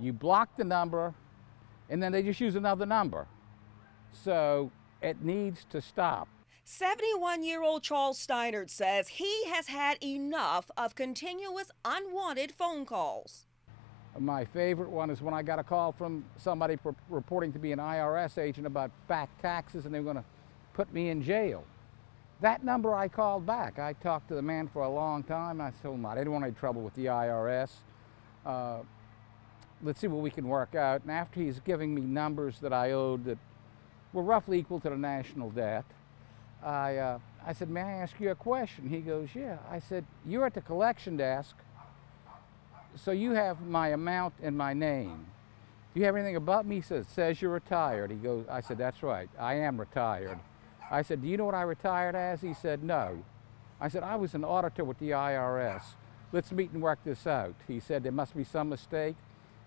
You block the number, and then they just use another number. So it needs to stop. 71-year-old Charles Steinert says he has had enough of continuous unwanted phone calls. My favorite one is when I got a call from somebody reporting to be an IRS agent about back taxes, and they were going to put me in jail. That number I called back. I talked to the man for a long time. I told him I didn't want any trouble with the IRS. Let's see what we can work out. And after he's giving me numbers that I owed that were roughly equal to the national debt, I said, may I ask you a question? He goes, yeah. I said, you're at the collection desk, so you have my amount and my name. Do you have anything about me? He says, it says you're retired. He goes, I said, that's right, I am retired. I said, do you know what I retired as? He said, no. I said, I was an auditor with the IRS. Let's meet and work this out. He said, there must be some mistake.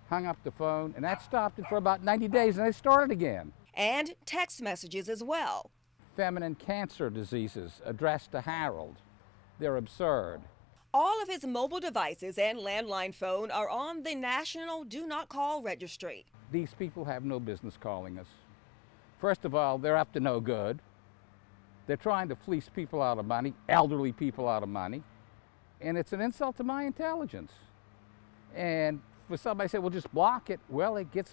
Hung up the phone, and that stopped it for about 90 days, and it started again. And text messages as well. Feminine cancer diseases addressed to Harold. They're absurd. All of his mobile devices and landline phone are on the National Do Not Call registry. These people have no business calling us. First of all, they're up to no good. They're trying to fleece people out of money, elderly people out of money, and it's an insult to my intelligence. And for somebody to say, well, just block it, well, it gets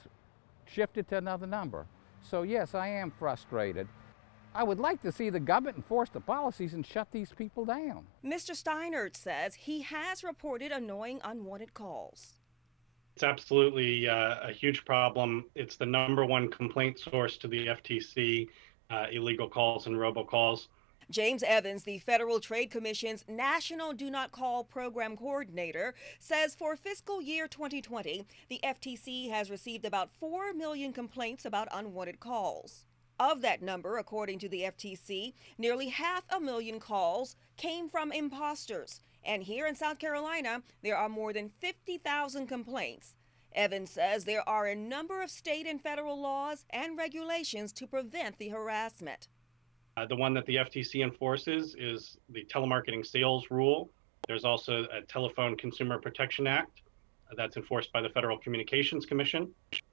shifted to another number. So yes, I am frustrated. I would like to see the government enforce the policies and shut these people down. Mr. Steinert says he has reported annoying unwanted calls. It's absolutely a huge problem. It's the #1 complaint source to the FTC, illegal calls and robocalls. James Evans, the Federal Trade Commission's National Do Not Call Program Coordinator, says for fiscal year 2020, the FTC has received about 4 million complaints about unwanted calls. Of that number, according to the FTC, nearly 500,000 calls came from imposters. And here in South Carolina, there are more than 50,000 complaints. Evans says there are a number of state and federal laws and regulations to prevent the harassment. The one that the FTC enforces is the telemarketing sales rule. There's also a Telephone Consumer Protection Act that's enforced by the Federal Communications Commission.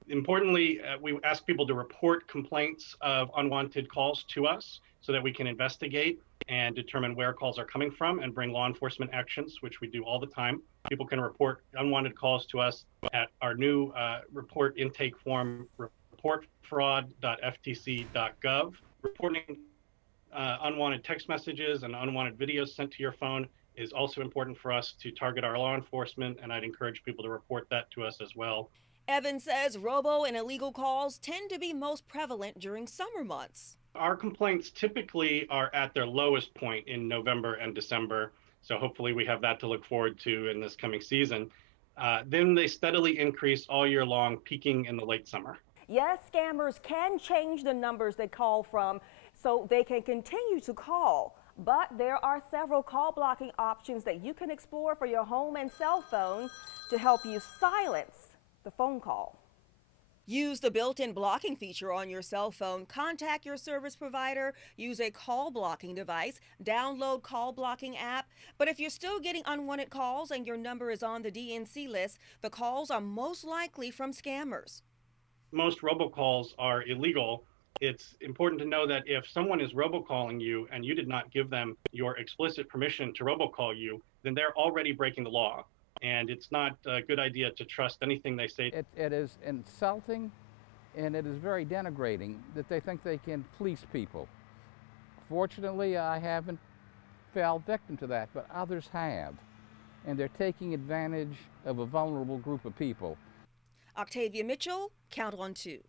Importantly, we ask people to report complaints of unwanted calls to us so that we can investigate and determine where calls are coming from and bring law enforcement actions, which we do all the time. People can report unwanted calls to us at our new report intake form, reportfraud.ftc.gov. Reporting unwanted text messages and unwanted videos sent to your phone is also important for us to target our law enforcement, and I'd encourage people to report that to us as well. Evans says robo and illegal calls tend to be most prevalent during summer months. Our complaints typically are at their lowest point in November and December, so hopefully we have that to look forward to in this coming season. Then they steadily increase all year long, peaking in the late summer. Yes, scammers can change the numbers they call from so they can continue to call. But there are several call blocking options that you can explore for your home and cell phone to help you silence the phone call. Use the built-in blocking feature on your cell phone, contact your service provider, use a call blocking device, download call blocking app. But if you're still getting unwanted calls and your number is on the DNC list, the calls are most likely from scammers. Most robocalls are illegal. It's important to know that if someone is robocalling you and you did not give them your explicit permission to robocall you, then they're already breaking the law. And it's not a good idea to trust anything they say. It is insulting, and it is very denigrating that they think they can fleece people. Fortunately, I haven't fell victim to that, but others have. And they're taking advantage of a vulnerable group of people. Octavia Mitchell, Count on 2.